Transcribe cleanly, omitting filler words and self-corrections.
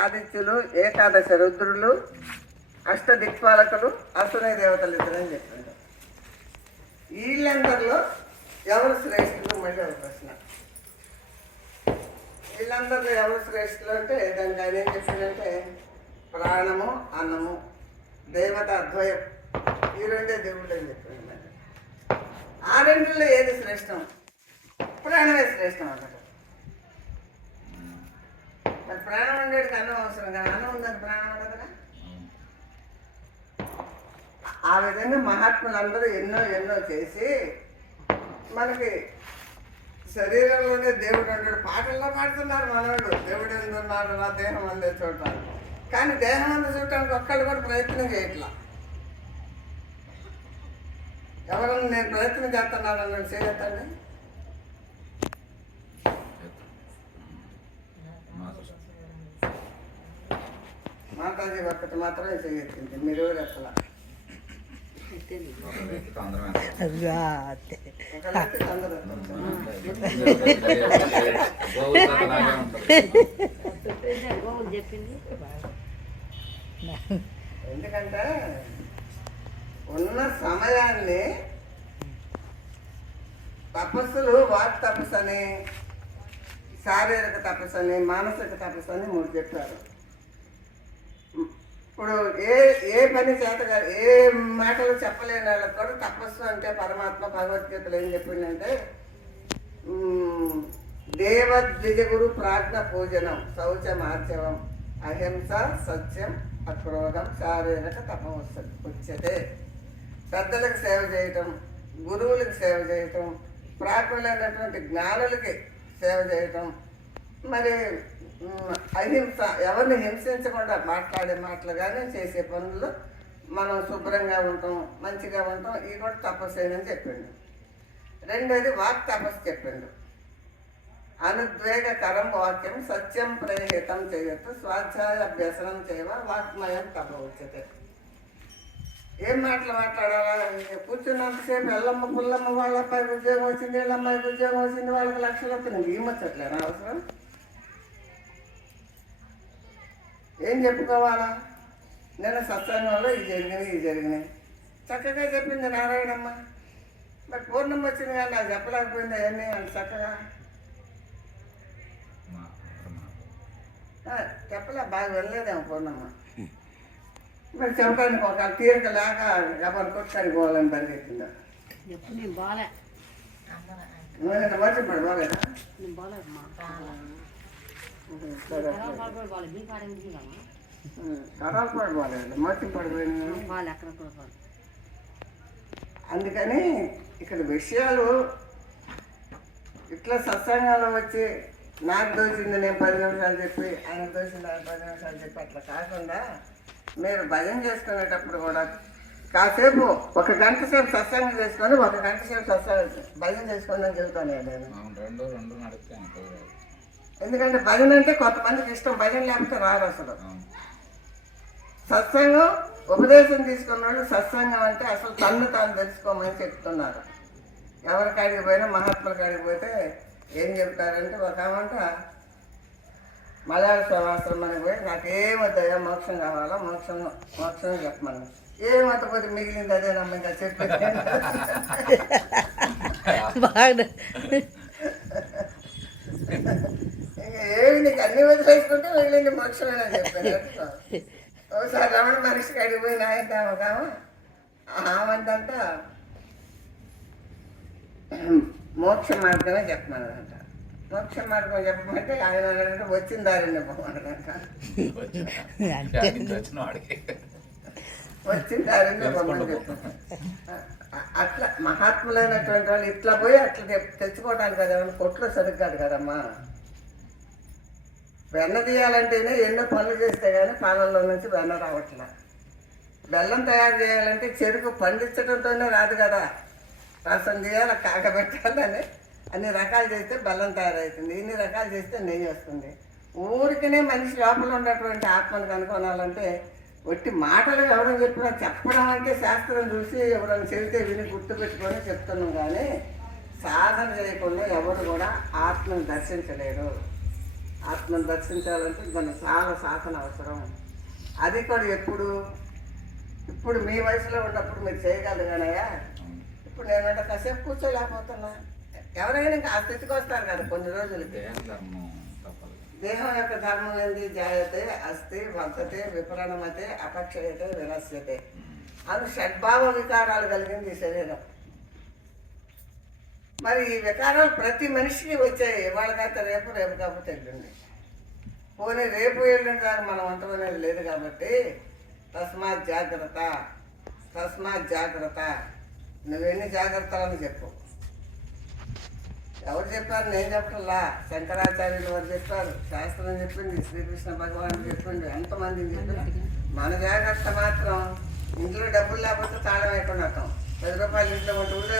ఆదిత్యులు, ఏకాదశ రుద్రులు, అష్టదిక్పాలకులు, అశ్వనీ దేవతలు ఇద్దరని చెప్పిండు. వీళ్ళందరిలో ఎవరు శ్రేష్ఠులు? మళ్ళీ ఒక ప్రశ్న. వీళ్ళందరిలో ఎవరు శ్రేష్ఠులు అంటే దానికి ఆయన ఏం చెప్పిందంటే ప్రాణము, అన్నము, దేవత అద్వయం, ఈ రెండే దేవుళ్ళు అని చెప్పిండు. ఆ రెండులో ఏది శ్రేష్టం? ప్రాణమే శ్రేష్టం అన్నమాట. మరి ప్రాణం ఉండేటికి అన్నం అవసరం కదా, అన్నం ఉందని ప్రాణం ఉండదుగా. ఆ విధంగా మహాత్ములందరూ ఎన్నో ఎన్నో చేసి మనకి శరీరంలోనే దేవుడు ఉంటాడు. పాటల్లో పాడుతున్నారు మనవాడు, దేవుడు ఎందున్నారు నా దేహం అందే చోట. కానీ దేహం అందు చూడటానికి ఒక్కళ్ళు కూడా ప్రయత్నం చేయట్లా. ఎవరన్నా నేను ప్రయత్నం చేస్తున్నాను అన్నాడు, చేయొద్దండి. మాతాజీ ఒక్కటి మాత్రమే చేయొచ్చింది, మీరు ఎట్లా ఎందుకంటే ఉన్న సమయాన్ని తపస్సులు, వాక్ తపస్సు అని, శారీరక తపస్సు అని, మానసిక తపస్సు అని మూడు చెప్పారు. ఇప్పుడు ఏ పని చేత ఏ మాటలు చెప్పలేని వాళ్ళకి కూడా తపస్సు అంటే పరమాత్మ భగవద్గీతలు ఏం చెప్పిందంటే దేవద్విజగురు ప్రాజ్ఞ పూజనం, శౌచం ఆర్చవం, అహింస, సత్యం, అక్రోధం, శారీరక తపస్సు ఉచ్యతే. పెద్దలకు సేవ చేయటం, గురువులకు సేవ చేయటం, ప్రాజ్ఞులైనటువంటి జ్ఞానులకి సేవ చేయటం, మరి అహింస, ఎవరిని హింసించకుండా మాట్లాడే మాటలు కానీ చేసే పనుల్లో మనం శుభ్రంగా ఉంటాం, మంచిగా ఉంటాం. ఇది కూడా తపస్సు అని చెప్పిండు. రెండోది వాక్ తపస్సు చెప్పిండు. అనుద్వేగకరం వాక్యం సత్యం ప్రహితం చేయొచ్చు, స్వాధ్యాయ అభ్యసనం చేయవ వాక్మయం తప ఉచ్యతే. ఏం మాటలు మాట్లాడాలా? కూర్చున్నంతసేపు ఎల్లమ్మ పుల్లమ్మ వాళ్ళ అబ్బాయికి ఉద్యోగం వచ్చింది, వీళ్ళ అమ్మాయికి ఉద్యోగం వచ్చింది, వాళ్ళకి లక్షలు వస్తుంది, ఏమొచ్చట్లేనా అవసరం? ఏం చెప్పుకోవాలా? నేను సత్సంగంలో ఇది జరిగినాయి చక్కగా చెప్పింది నారాయణమ్మ. మరి పూర్ణమ్మ వచ్చింది కానీ నాకు చెప్పలేకపోయింది అవన్నీ అంత చక్కగా చెప్పలే, బాగా వెళ్ళలేదేమో పూర్ణమ్మ. మరి చెప్పడానికి ఒక తీరిక లేక ఎవరు కొట్టుకొని పోవాలని పరిగెత్తిందా? నువ్వు మర్చిపోయి పోలేదా? కరాలు పోలేదు, మర్చిపడిపోయింది. అందుకని ఇక్కడ విషయాలు ఇట్లా సత్సంగాలు వచ్చి నాకు దోచింది నేను 10 నిమిషాలు చెప్పి, ఆయన దోచింది ఆయన 10 నిమిషాలు చెప్పి అట్లా కాకుండా మీరు భజన చేసుకునేటప్పుడు కూడా కాసేపు 1 గంట సేపు సత్సంగం చేసుకొని 1 గంట సేపు భజన చేసుకొని అని చెబుతాను నేను. ఎందుకంటే భజన అంటే కొంతమందికి ఇష్టం, భజన లేకపోతే రాదు అసలు. సత్సంగం ఉపదేశం తీసుకున్నాడు. సత్సంగం అంటే అసలు తన్ను తాను తెలుసుకోమని చెప్తున్నారు. ఎవరి కాడికి పోయినా మహాత్ముల కాడికి పోతే ఏం చెప్తారంటే ఒక ఆమంట మలయాళ సేవాశ్రమానికి పోయి నాకేమొద్దయ్యా మోక్షం కావాలా, మోక్షం చెప్పమని. ఏమకపోతే మిగిలింది అదే నమ్మ ఇంకా చెప్పేది. ఇంకా ఏమి నీకు అన్ని వదిలేసుకుంటే మిగిలింది మోక్షమేనా చెప్పాను. ఒకసారి రమణ మనిషికి అడిగిపోయి నాయన ఒక ఆమంతంట మోక్ష మార్గమే చెప్పమన్నదంట. మోక్ష మార్గం చెప్పమంటే ఆయన వచ్చిన దారిని పోమన్నదంట. వచ్చిన దారిని పోమని చెప్పాను. అట్లా మహాత్ములైనటువంటి వాళ్ళు ఇట్లా పోయి అట్లా తెచ్చుకోవడానికి కదా, కొట్లో సరిగ్గాదు కదమ్మా. వెన్న తీయాలంటేనే ఎన్నో పనులు చేస్తే కానీ పాలల్లో నుంచి వెన్న రావట్లా. బెల్లం తయారు చేయాలంటే చెరుకు పండించడంతోనే రాదు కదా, రసం చేయాలి, కాకబెట్టాలని అన్ని రకాలు చేస్తే బెల్లం తయారవుతుంది, ఇన్ని రకాలు చేస్తే నెయ్యి వస్తుంది. ఊరికనే మనిషి లోపల ఉన్నటువంటి ఆత్మను కనుక్కోవాలంటే ఒట్టి మాటలు ఎవరైనా చెప్పినా చెప్పడం అంటే శాస్త్రం చూసి ఎవరైనా చెబితే విని గుర్తుపెట్టుకొని చెప్తున్నాం. కానీ సాధన చేయకుండా ఎవరు కూడా ఆత్మను దర్శించలేరు. ఆత్మను దర్శించాలంటే దానికి చాలా సాధన అవసరం. అది కూడా ఎప్పుడు ఇప్పుడు మీ వయసులో ఉన్నప్పుడు మీరు చేయగలరు కానయ్యా. ఇప్పుడు నేనంటే కాసేపు కూర్చోలేకపోతున్నా. ఎవరైనా ఇంకా ఆ స్థితికి వస్తారు కదా కొన్ని రోజులకి. దేహం యొక్క ధర్మం ఏంది? జాయతే అస్థి వర్ధతే విపరణమతే అపక్షయతే వినశ్యతే అను షడ్భావ వికారాలు కలిగింది ఈ శరీరం. మరి ఈ వికారాలు ప్రతి మనిషికి వచ్చాయి. ఇవాళ కాకపోతే రేపు, రేపు కాకపోతే ఎల్లుండి. పోనీ రేపు ఎల్లుండి దాకా మనం వంటం అనేది లేదు కాబట్టి తస్మాత్ జాగ్రత్త, తస్మాత్ జాగ్రత్త. నువ్వెన్ని జాగ్రత్తలని చెప్పు. ఎవరు చెప్పారు? నేను చెప్పటంలా. శంకరాచార్యులు వారు చెప్పారు, శాస్త్రం చెప్పింది, శ్రీకృష్ణ భగవాన్ చెప్పింది, ఎంతమందిని చెప్పింది. మన జాగ్రత్త మాత్రం ఇంట్లో డబ్బులు లేకపోతే తాళం వేయకుండా 10 రూపాయలు ఇంట్లో ఉంటే